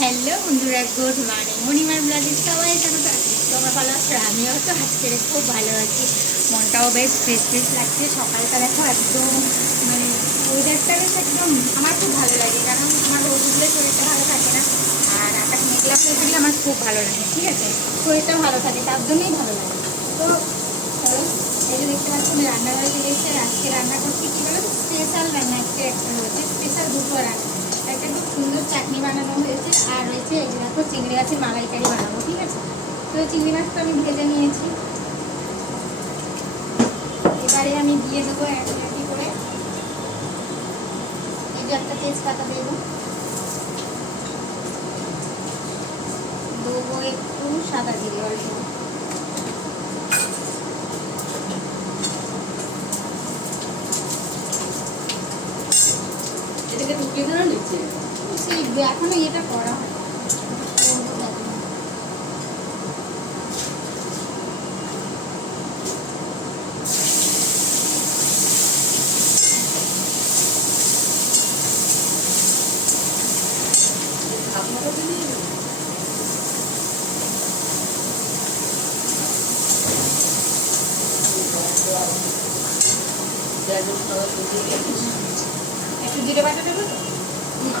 Hello বন্ধুরা, good morning. মণিমার ব্লগে সবাই স্বাগত। তোমরা ভালো আছো, আমিও তো আজকে খুব ভালো আছি। মনটাও বেশ ফ্রেশ ফ্রেশ লাগছে। সকালটা দেখো একদম মানে ওয়েদারটা বেশ একদম আমার খুব ভালো লাগে, কারণ আমার রোদ উঠলে শরীরটা ভালো থাকে না। আর আকাশ মেঘলা হয়ে থাকলে আমার খুব ভালো লাগে, ঠিক আছে? শরীরটা ভালো থাকে তার জন্যই ভালো লাগে তো এই যে দেখতে পাচ্ছি, আমি রান্নাঘরে চলে এসেছি। আজকে রান্না করছি কী বলো? স্পেশাল রান্না, একটা একটা হয়েছে স্পেশাল দুটো রান্না। একটা খুব সুন্দর চাটনি বানানো হয়েছে। আর রয়েছে এই যে দেখো চিংড়ি মাছের মালাইকারি বানাবো, ঠিক আছে? তো চিংড়ি মাছটা আমি ভেজে নিয়েছি। এবারে আমি দিয়ে দেবো এক একই করে। এই যে একটা তেজপাতা দেবো। দেবো একটু সাদা জিরে, অল্প। সেই এখনও এটা করা। হয় ঢাকনাটা দিয়ে দিই। পেঁয়াজ রসুন আদা কুচিয়ে রেখেছি। একটু জিরে বাটা দেবো তো না,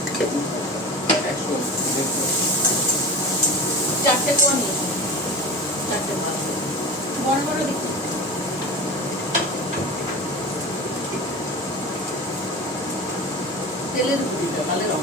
তেলের পুরিটা তাহলে রং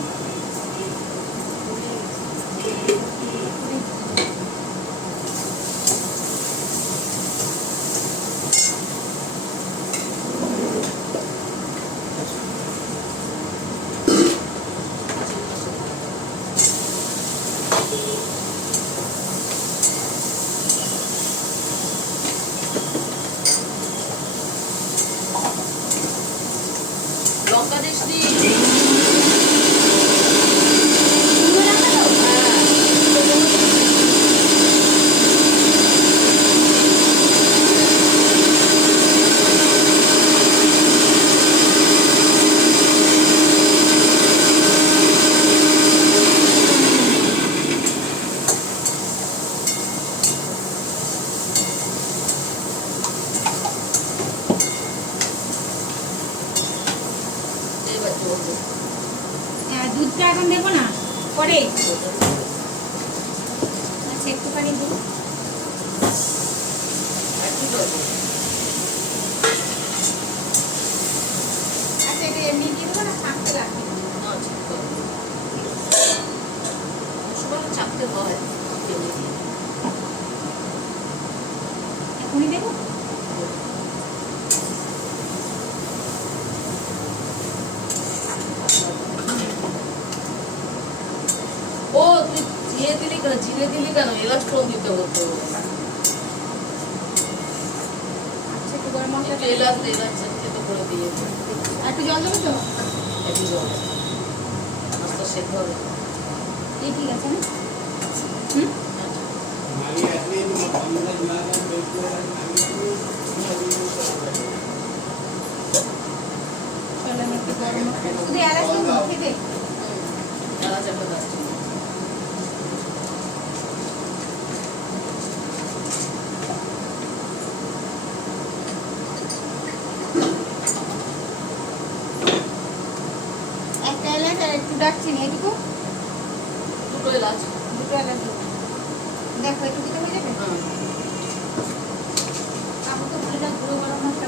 দুধটা এখন দেবো না, পরে। আচ্ছা একটুখানি আচ্ছা এটা এমনি দিয়ে দেবো না, চাপতে হয় তেলে দিয়ে। এখনই দেবো ও জিরে দিলি কেন জিরে দিলি কেন এবার স্টোন দিতে হতো আচ্ছা এলাচ এলাচ থেতো করে দিয়েছে একটু জল দেবে তো একটু জল সেদ্ধ হবে ঠিক আছে না হুম চলো আমি একটু গরম মশলা শুধু এলাচ দেবো খেতে হুম। এলাচ একটা দারচিনি। একটা এলাচ আর একটু দারচিনি এটুকু দুটো এলাচ দুটো এলাচ দেখো একটু দিতে হয়ে যাবে? আমি তো ভালো গুঁড়ো গরম মশলা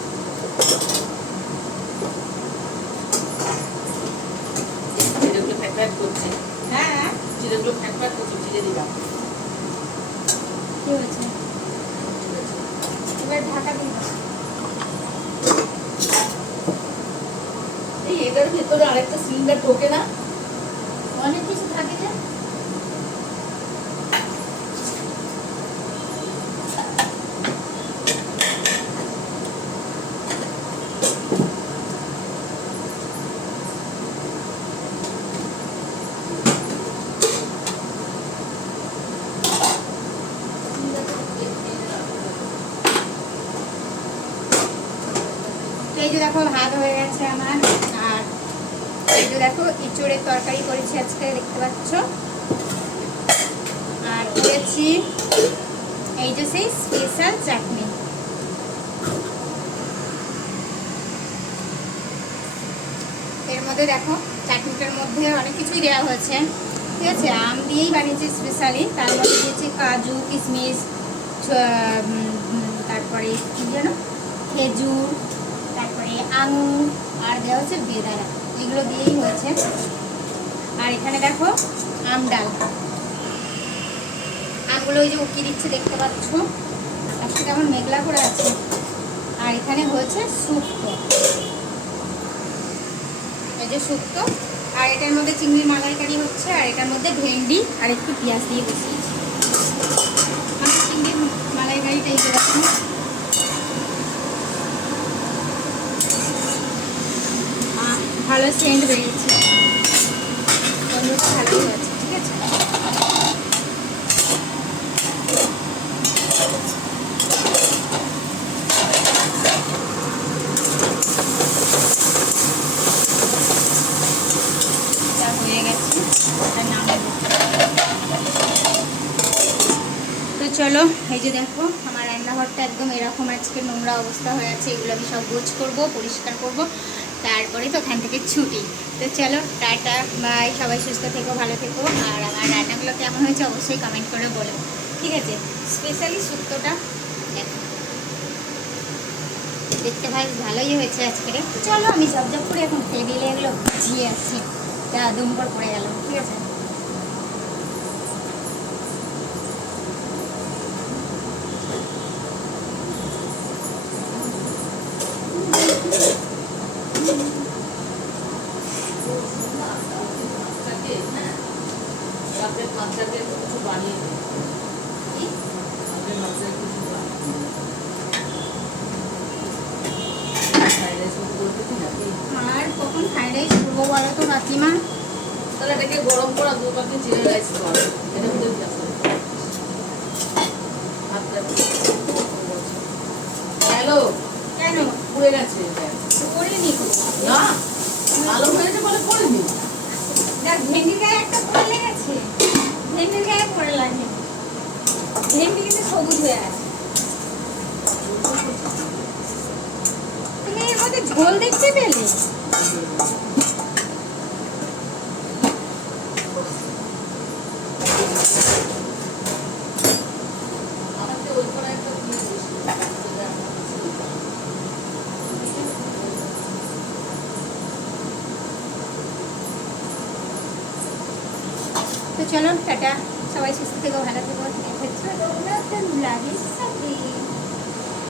ফ্যাট করছে। হ্যাঁ চিড়েগুলো ফ্যাট ফ্যাট করছে চিড়ে দিলাম। কি হয়েছে? এবার ঢাকা দিই এই এটার ভেতরে আরেকটা সিলিন্ডার ঢোকে না অনেক কিছু থাকে যে তো এই যে দেখো, ভাত হয়ে গেছে আমার। আর এই যে দেখো, ইঁচড়ের তরকারি করেছি আজকে, দেখতে পাচ্ছ? আর করেছি এই যে সেই স্পেশাল চাটনি। এর মধ্যে দেখো, চাটনিটার মধ্যে অনেক কিছুই দেওয়া হয়েছে। ঠিক আছে, আম দিয়েই বানিয়েছি স্পেশালি তার মধ্যে দিয়েছি কাজু, কিশমিশ তারপরে কি যেন? খেজুর আঙুর আর দেওয়া হচ্ছে বেদানা। এগুলো দিয়েই হয়েছে। আর এখানে দেখো আম ডাল। আমগুলো ওই যে উকি দিচ্ছে, দেখতে পাচ্ছ? আজকে কেমন মেঘলা করে আছে। আর এখানে হয়েছে শুক্তো। এই যে শুক্তো। আর এটার মধ্যে চিংড়ির মালাইকারি হচ্ছে, আর এটার মধ্যে ভেন্ডি, আর একটু পেঁয়াজ দিয়ে বসিয়েছি। মানে চিংড়ির মালাইকারিটা এই যে দেখো আহ, ভালো সেন্ট বেরিয়েছে আছে। তো চলো, এই যে দেখো, আমার রান্নাঘরটা একদম এরকম আজকে নোংরা অবস্থা হয়ে আছে, এগুলো আমি সব গোছ করব, পরিষ্কার করব। তারপরে তো ওখান থেকে ছুটি। তো চলো, টাটা বাই সবাই সুস্থ থেকো, ভালো থেকো। আর আমার রান্নাগুলো কেমন হয়েছে অবশ্যই কমেন্ট করে বলো। ঠিক আছে স্পেশালি সুক্তটা দেখো। দেখতে ভাই, ভালোই হয়েছে আজকে। চলো, আমি জব জব করে এখন টেবিলে এগুলো ভিজিয়ে আসছি। তা দুম্বর পড়ে গেল, ঠিক আছে বাচ্চাকে, হ্যাঁ, রাতের বাচ্চাকে কিছু বানিয়ে দে। কি? রাতের বাচ্চাকে কিছু বানিয়ে দে। ফ্রাইড রাইস মতো করে দিবি নাকি? আর কখন ফ্রাইড রাইস করব বলো তো কাকিমা তাহলে এটাকে গরম করা দু পাকে জিরা রাইস কর এটা ভিতরে কি আছে? হ্যালো? কেন? পুড়ে গেছে। করিনি। না? ভালো হয়েছে বলে পড়িনি দেখ ভেন্ডির গায়ে একটা পড়ে লেগেছে। ভেন্ডির গায়ে পড়ে লাগে। ভেন্ডি কিন্তু সবুজ হয়ে আছে। তুমি এর মধ্যে ঝোল দেখতে পেলে আমাকে ওই করে একটা দিয়ে দিস যেটা আমার কাছে নেই। তো চলো টাটা। সবাই সুস্থ থেকো ভালো থেকো দেখা হচ্ছে